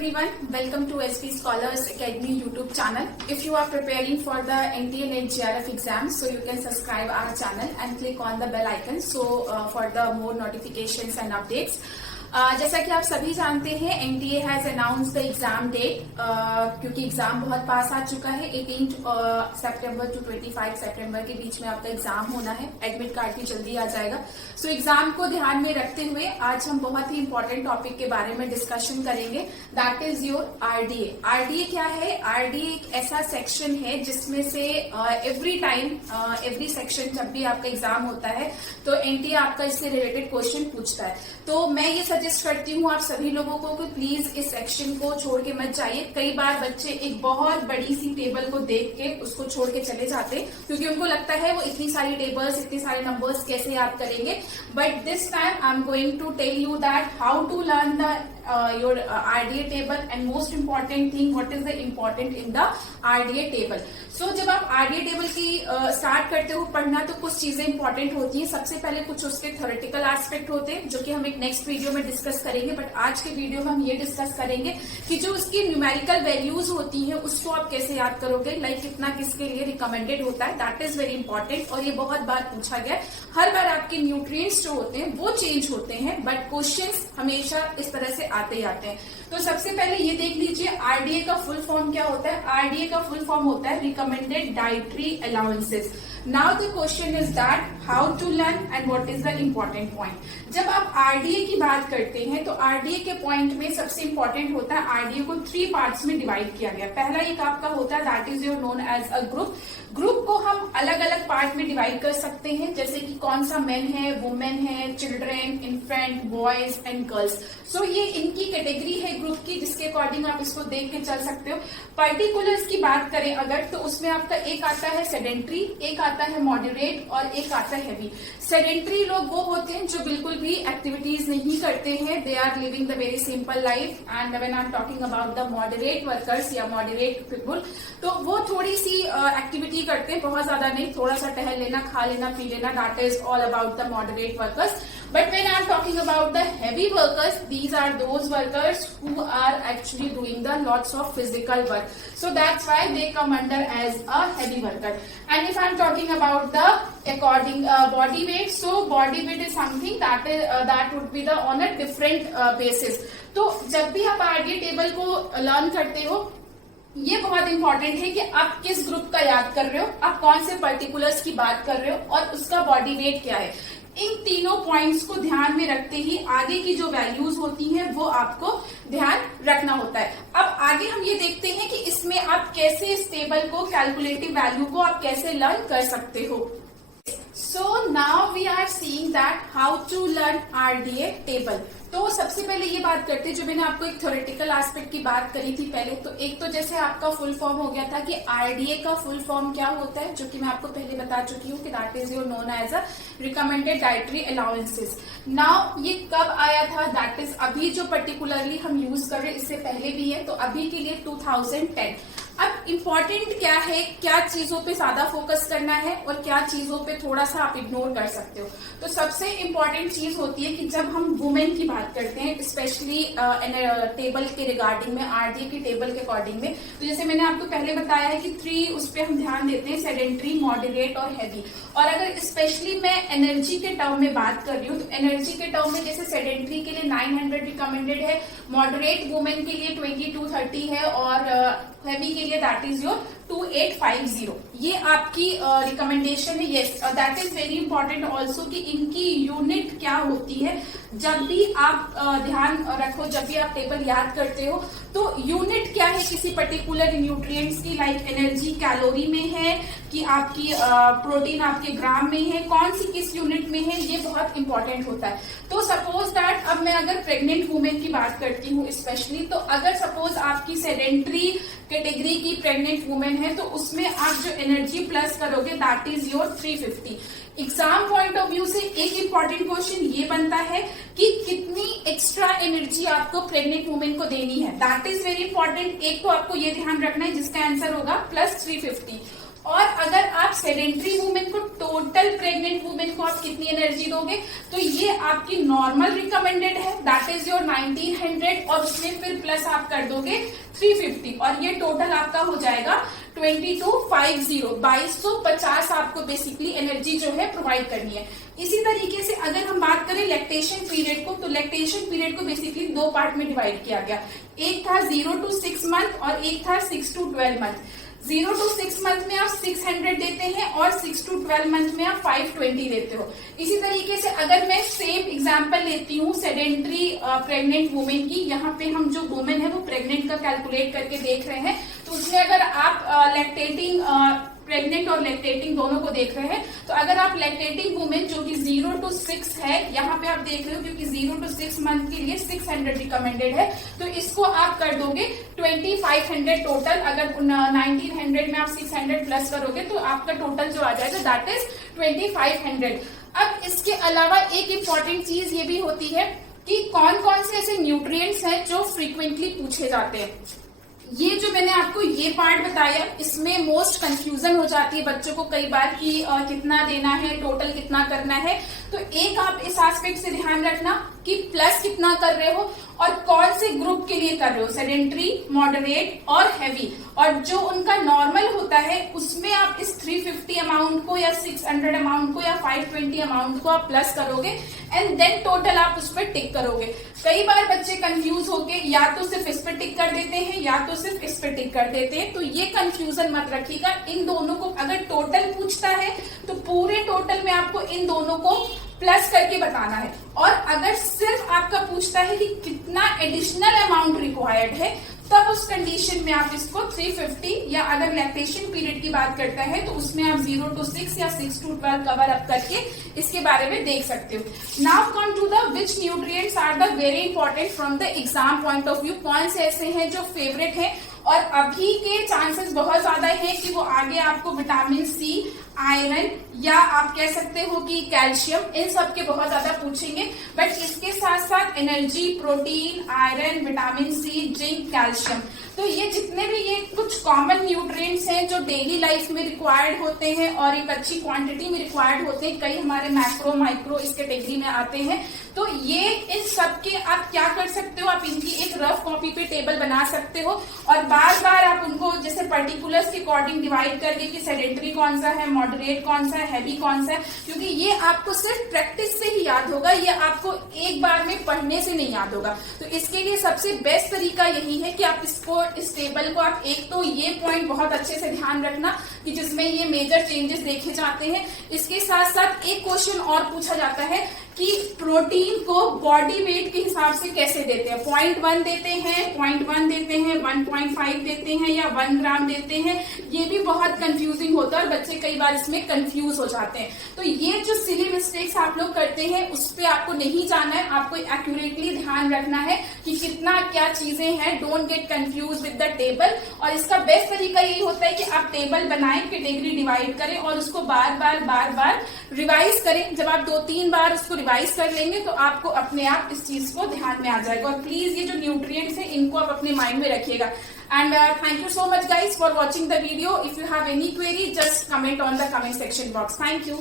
everyone, welcome to SP Scholars Academy YouTube channel. If you are preparing for the NTA NET JRF exam, so you can subscribe our channel and click on the bell icon for the more notifications and updates. जैसा कि आप सभी जानते हैं NTA has announce the exam date क्योंकि exam बहुत पास आ चुका है। 18 सितंबर टू 25 सितंबर के बीच में आपका एग्जाम होना है। एडमिट कार्ड भी जल्दी आ जाएगा। सो एग्जाम को ध्यान में रखते हुए आज हम बहुत ही इंपॉर्टेंट टॉपिक के बारे में डिस्कशन करेंगे, that is your RDA. RDA क्या है? आरडीए एक ऐसा सेक्शन है जिसमें से एवरी सेक्शन जब भी आपका एग्जाम होता है तो एनटीए आपका इससे रिलेटेड क्वेश्चन पूछता है। तो मैं ये सजेस्ट करती हूँ आप सभी लोगों को कि प्लीज इस सेक्शन को छोड़ के मत जाइए। कई बार बच्चे एक बहुत बड़ी सी टेबल को देख के उसको छोड़ के चले जाते हैं क्योंकि उनको लगता है वो इतनी सारी टेबल्स, इतने सारे नंबर्स कैसे याद करेंगे। But this time I am going to tell you that how to learn the your RDA table and most important thing, what is the important in the RDA table. So जब आप RDA table की start करते हो पढ़ना तो कुछ चीजें important होती हैं। सबसे पहले कुछ उसके थ्योरेटिकल एस्पेक्ट होते हैं जो कि हम एक नेक्स्ट वीडियो में डिस्कस करेंगे, बट आज के वीडियो में हम ये डिस्कस करेंगे कि जो उसकी न्यूमेरिकल वैल्यूज होती हैं उसको आप कैसे याद करोगे, लाइक कितना किसके लिए रिकमेंडेड होता है, दैट इज वेरी इंपॉर्टेंट। और ये बहुत बार पूछा गया है। हर बार आपके न्यूट्रिएंट्स जो होते हैं वो चेंज होते हैं बट क्वेश्चंस हमेशा इस तरह से आते ही आते हैं। तो सबसे पहले ये देख लीजिए आरडीए का फुल फॉर्म क्या होता है। आरडीए का फुल फॉर्म होता है recommended dietary allowances. Now the question is that how to learn and what is the important point. जब आप आरडीए की बात करते हैं तो आरडीए के पॉइंट में सबसे इंपॉर्टेंट होता है आरडीए को 3 पार्ट्स में डिवाइड किया गया। पहला एक आपका होता है that is your known as a group. Group को हम अलग अलग पार्ट में डिवाइड कर सकते हैं, जैसे कि कौन सा मेन है, वुमेन है, children, infant, boys and girls. So ये इनकी कैटेगरी है ग्रुप की, जिसके अकॉर्डिंग आप इसको देख के चल सकते हो। पर्टिकुलर्स की बात करें अगर तो उसमें आपका एक आता है सेडेंट्री, एक आता है मॉडरेट और एक आता है हैवी। सेडेंट्री लोग वो होते हैं जो बिल्कुल भी एक्टिविटीज नहीं करते हैं, they are living the very simple life. And when I am talking about the moderate workers या मॉडरेट पीपल, तो वो थोड़ी सी एक्टिविटी करते हैं, बहुत ज्यादा नहीं, थोड़ा सा टहल लेना, खा लेना, पी लेना, that is all about the moderate workers. But when I am talking about the heavy workers, these are those workers who are actually doing the lots of physical work. So that's why they come under as a heavy worker. And if I am talking about the according body weight, so body weight is something that would be the on a different basis. तो जब भी आप RDA table को learn करते हो ये बहुत important है कि आप किस ग्रुप का याद कर रहे हो, आप कौन से पर्टिकुलर्स की बात कर रहे हो और उसका बॉडी वेट क्या है। इन तीनों पॉइंट्स को ध्यान में रखते ही आगे की जो वैल्यूज होती हैं वो आपको ध्यान रखना होता है। अब आगे हम ये देखते हैं कि इसमें आप कैसे इस टेबल को, कैलकुलेटिव वैल्यू को आप कैसे लर्न कर सकते हो। So now we are seeing that how to learn RDA table. तो सबसे पहले ये बात करते हैं, जो मैंने आपको एक थ्योरेटिकल एस्पेक्ट की बात करी थी पहले, तो एक तो जैसे आपका फुल फॉर्म हो गया था कि आरडीए का फुल फॉर्म क्या होता है, जो कि मैं आपको पहले बता चुकी हूँ कि that is your known as a recommended dietary allowances. Now ये कब आया था, दैट इज अभी जो पर्टिकुलरली हम यूज कर रहे हैं, इससे पहले भी है, तो अभी के लिए 2010। अब इम्पोर्टेंट क्या है, क्या चीजों पे ज्यादा फोकस करना है और क्या चीजों पे थोड़ा सा आप इग्नोर कर सकते हो। तो सबसे इम्पोर्टेंट चीज होती है कि जब हम वुमेन की बात करते हैं, स्पेशली टेबल के रिगार्डिंग में, आरडीए की टेबल के अकॉर्डिंग में, तो जैसे मैंने आपको पहले बताया है कि 3 उस पर हम ध्यान देते हैं, सेडेंट्री, मॉडरेट और हैवी। और अगर स्पेशली मैं एनर्जी के टर्म में बात कर रही हूँ तो एनर्जी के टर्म में जैसे सेडेंट्री के लिए 900 रिकमेंडेड है, मॉडरेट वुमेन के लिए 2230 है और हैवी के लिए दैट इज योर 2850। ये आपकी रिकमेंडेशन है। Yes, that is very important also कि इनकी यूनिट क्या होती है। जब भी आप ध्यान रखो, जब भी आप टेबल याद करते हो तो यूनिट क्या है किसी पर्टिकुलर न्यूट्रिएंट्स की, लाइक एनर्जी कैलोरी में है कि आपकी प्रोटीन आपके ग्राम में है, कौन सी किस यूनिट में है, ये बहुत इंपॉर्टेंट होता है। तो सपोज दैट अब मैं अगर प्रेग्नेंट वुमेन की बात करती हूँ स्पेशली, तो अगर सपोज आपकी सेडेंट्री कैटेगरी की प्रेग्नेंट वुमेन है तो उसमें आप जो एनर्जी प्लस करोगे that is your 350। Exam point of view से एक इंपॉर्टेंट क्वेश्चन ये बनता है कि कितनी एक्स्ट्रा एनर्जी आपको प्रेग्नेंट वुमेन को देनी है, दैट इज वेरी इंपॉर्टेंट। एक तो आपको ये ध्यान रखना है जिसका आंसर होगा प्लस 350। और अगर आप सेडेंट्री वुमेन को, टोटल प्रेग्नेंट वुमेन को आप कितनी एनर्जी दोगे, तो ये आपकी नॉर्मल रिकमेंडेड है, दैट इज योर 1900, और उसमें फिर प्लस आप कर दोगे 350, और ये टोटल आपका हो जाएगा 2250, 2250 आपको बेसिकली एनर्जी जो है प्रोवाइड करनी है। इसी तरीके से अगर हम बात करें लैक्टेशन पीरियड को, तो लैक्टेशन पीरियड को बेसिकली दो पार्ट में डिवाइड किया गया, एक था 0 to 6 मंथ और एक था 6 to 12 मंथ। 0 to 6 मंथ में आप 600 देते हैं और 6 to 12 मंथ में आप 520 देते हो। इसी तरीके से अगर मैं सेम एग्जांपल लेती हूँ सेडेंट्री प्रेग्नेंट वुमेन की, यहाँ पे हम जो वुमेन है वो प्रेग्नेंट का कैलकुलेट करके देख रहे हैं, तो उसमें अगर आप लैक्टेटिंग प्रेग्नेंट और लैक्टेटिंग दोनों को देख रहे हैं, तो अगर आप लैक्टेटिंग वुमेन जो कि 0 to 6 है, यहाँ पे आप देख रहे हो क्योंकि 0 to 6 मंथ के लिए 600 रिकमेंडेड है, तो इसको आप कर दोगे 2500 टोटल। अगर 1900 में आप 600 प्लस करोगे तो आपका टोटल जो आ जाएगा दैट इज 2500। अब इसके अलावा एक इम्पॉर्टेंट चीज ये भी होती है कि कौन कौन से ऐसे न्यूट्रिएंट्स हैं जो फ्रीक्वेंटली पूछे जाते हैं। ये जो मैंने आपको ये पार्ट बताया, इसमें मोस्ट कंफ्यूजन हो जाती है बच्चों को कई बार कि कितना देना है, टोटल कितना करना है। तो एक आप इस एस्पेक्ट से ध्यान रखना कि प्लस कितना कर रहे हो और कौन से ग्रुप के लिए कर रहे हो, सेडेंट्री, मॉडरेट और हैवी। और जो उनका नॉर्मल होता है उसमें आप इस 350 अमाउंट को या 600 अमाउंट को या 520 अमाउंट को आप प्लस करोगे एंड देन टोटल आप उस पर टिक करोगे। कई बार बच्चे कंफ्यूज होके या तो सिर्फ इस पर टिक कर देते हैं या तो सिर्फ इस पर टिक कर देते हैं, तो ये कंफ्यूजन मत रखिएगा। इन दोनों को अगर टोटल पूछता है तो पूरे टोटल में आपको इन दोनों को प्लस करके बताना है, और अगर सिर्फ आपका पूछता है कि कितना एडिशनल अमाउंट रिक्वायर्ड है, तब उस कंडीशन में आप इसको 350, या अगर लैक्टेशन पीरियड की बात करता है तो उसमें आप 0 to 6 या 6 to 12 कवर अप करके इसके बारे में देख सकते हो। Now come to the which nutrients are the very important from the exam point of view. कौन से ऐसे हैं जो फेवरेट है और अभी के चांसेस बहुत ज्यादा है कि वो आगे आपको विटामिन सी, आयरन या आप कह सकते हो कि कैल्शियम, इन सब के बहुत ज्यादा पूछेंगे। बट इसके साथ साथ energy, protein, iron, vitamin C, zinc, calcium, तो ये जितने भी ये कुछ कॉमन न्यूट्रिएंट्स हैं जो डेली लाइफ में रिक्वायर्ड होते हैं और एक अच्छी क्वांटिटी में रिक्वायर्ड होते हैं, कई हमारे मैक्रो माइक्रो इस कैटेगरी में आते हैं। तो ये इन सब के आप क्या कर सकते हो, आप इनकी एक रफ कॉपी पे टेबल बना सकते हो और बार बार आप उनको जैसे पर्टिकुलर्स के अकॉर्डिंग डिवाइड करके कि सेडेंट्री कौन सा है, मॉडरेट कौन सा है, हैवी कौन सा है, क्योंकि ये आपको सिर्फ प्रैक्टिस से ही याद होगा, ये आपको एक बार में पढ़ने से नहीं याद होगा। तो इसके लिए सबसे बेस्ट तरीका यही है कि आप इसको, इस टेबल को आप एक तो ये पॉइंट बहुत अच्छे से ध्यान रखना कि जिसमें ये मेजर चेंजेस देखे जाते हैं। इसके साथ साथ एक क्वेश्चन और पूछा जाता है कि प्रोटीन को बॉडी वेट के हिसाब से कैसे देते हैं, 0.1 देते हैं, 0.1 देते हैं, 1.5 देते हैं या 1 ग्राम देते हैं। ये भी बहुत कंफ्यूजिंग होता है और बच्चे कई बार इसमें कंफ्यूज हो जाते हैं। तो ये जो सिली मिस्टेक्स आप लोग करते हैं उस पर आपको नहीं जाना है, आपको एक्यूरेटली ध्यान रखना है कि कितना क्या चीजें हैं। Don't get confuse with the table. और इसका बेस्ट तरीका यही होता है कि आप टेबल बनाएं, कैटेगरी डिवाइड करें और उसको बार बार रिवाइज करें। जब आप 2-3 बार उसको रिवाइज कर लेंगे तो आपको अपने आप इस चीज को ध्यान में आ जाएगा। और प्लीज ये जो न्यूट्रिएंट्स हैं इनको आप अपने माइंड में रखिएगा। And thank you so much guys for watching the video. If you have any query just comment on the comment section box. Thank you.